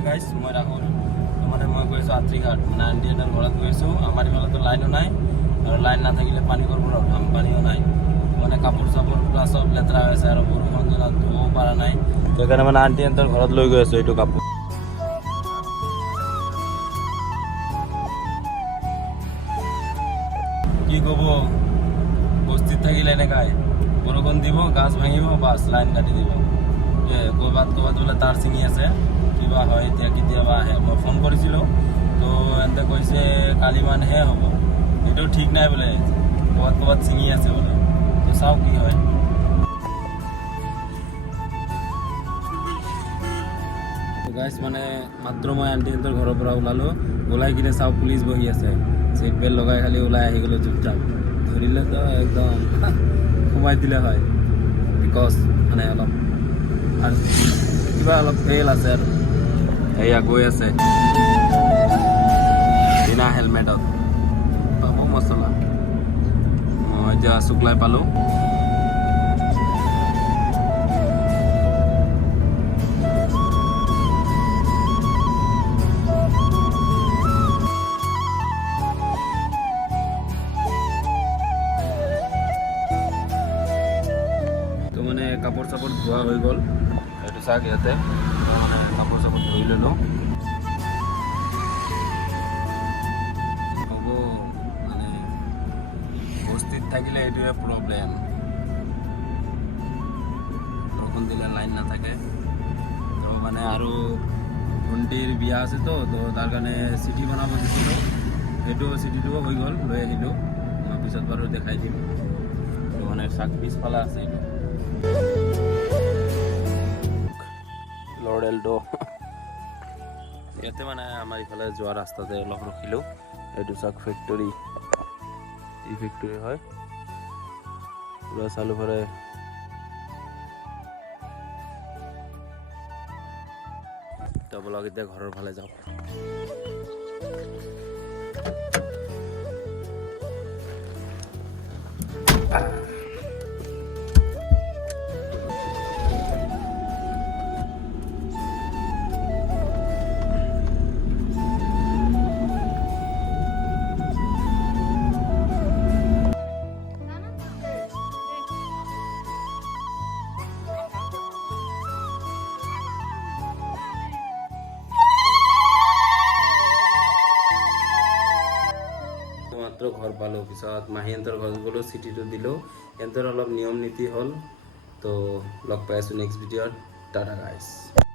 গাইছ মই ৰাহুল মানে মই গৈছোঁ আত্ৰিঘাট মানে আণ্টিহঁতৰ ঘৰত গৈছোঁ আমাৰ ইফালেতো লাইনো নাই আৰু লাইন নাথাকিলে পানী ক'ৰ পৰা উঠাম পানীও নাই মানে কাপোৰ চাপোৰ পুৰা চব লেতেৰা হৈ আছে আৰু বৰষুণ দিনত ধুবও পৰা নাই সেইকাৰণে মানে আণ্টিহঁতৰ ঘৰত লৈ গৈ আছোঁ এইটো কাপোৰ কি ক'ব বস্তিত থাকিলে এনেকাই বৰষুণ দিব গাছ ভাঙিব বাছ লাইন কাটি দিব ক'ৰবাত বোলে তাৰ ছিঙি আছে কিবা হয় এতিয়া কেতিয়াবা আহে মই ফোন কৰিছিলোঁ তো এন্তে কৈছে কালি মানেহে হ'ব এইটো ঠিক নাই বোলে ক'ৰবাত ছিঙি আছে বোলে তো চাওঁ কি হয় গাইছ মানে মাত্ৰ মই আণ্টিহঁতৰ ঘৰৰ পৰা ওলাই কিনে চাওঁ পুলিচ বহি আছে চিট বেল্ট লগাই খালি ওলাই আহি গ'লোঁ চুপচাপ ধৰিলে তো একদম সোমাই দিলে হয় বিকজ মানে অলপ আৰু কিবা অলপ ফেইল আছে আৰু এয়া গৈ আছে বিনা হেলমেটত পাব মছলা মই এতিয়া শুক্লাই পালোঁ তো মানে কাপোৰ চাপোৰ ধোৱা হৈ গ'ল এইটো চাওক ইয়াতে মানে কাপোৰ চাপোৰ ধুই ল'লোঁ হ'ব মানে বস্তিত থাকিলে এইটোৱে প্ৰব্লেম বৰষুণ দিলে লাইন নাথাকে তো মানে আৰু ভণ্টিৰ বিয়া আছে তো তাৰ কাৰণে চিঠি বনাব দিছিলোঁ সেইটো চিঠিটোও হৈ গ'ল লৈ আহিলোঁ মই পিছত বাৰু দেখাই দিম তো মানে চাক পিছফালে আছে এইটো লৰেলটো ইয়াতে মানে আমাৰ ইফালে যোৱা ৰাস্তাতে অলপ ৰখিলোঁ এইটো চাওক ফেক্টৰী ই ফেক্টৰী হয় পুৰা চালু কৰে তো বলক এতিয়া ঘৰৰ ফালে যাওঁ মাত্ৰ ঘৰ পালোঁ পিছত মাহীহঁতৰ ঘৰত গ'লোঁ চিঠিটো দিলোঁ সিহঁতৰ অলপ নিয়ম নীতি হ'ল তো লগ পাই আছোঁ নেক্সট ভিডিঅ'ত টাটা গাইছ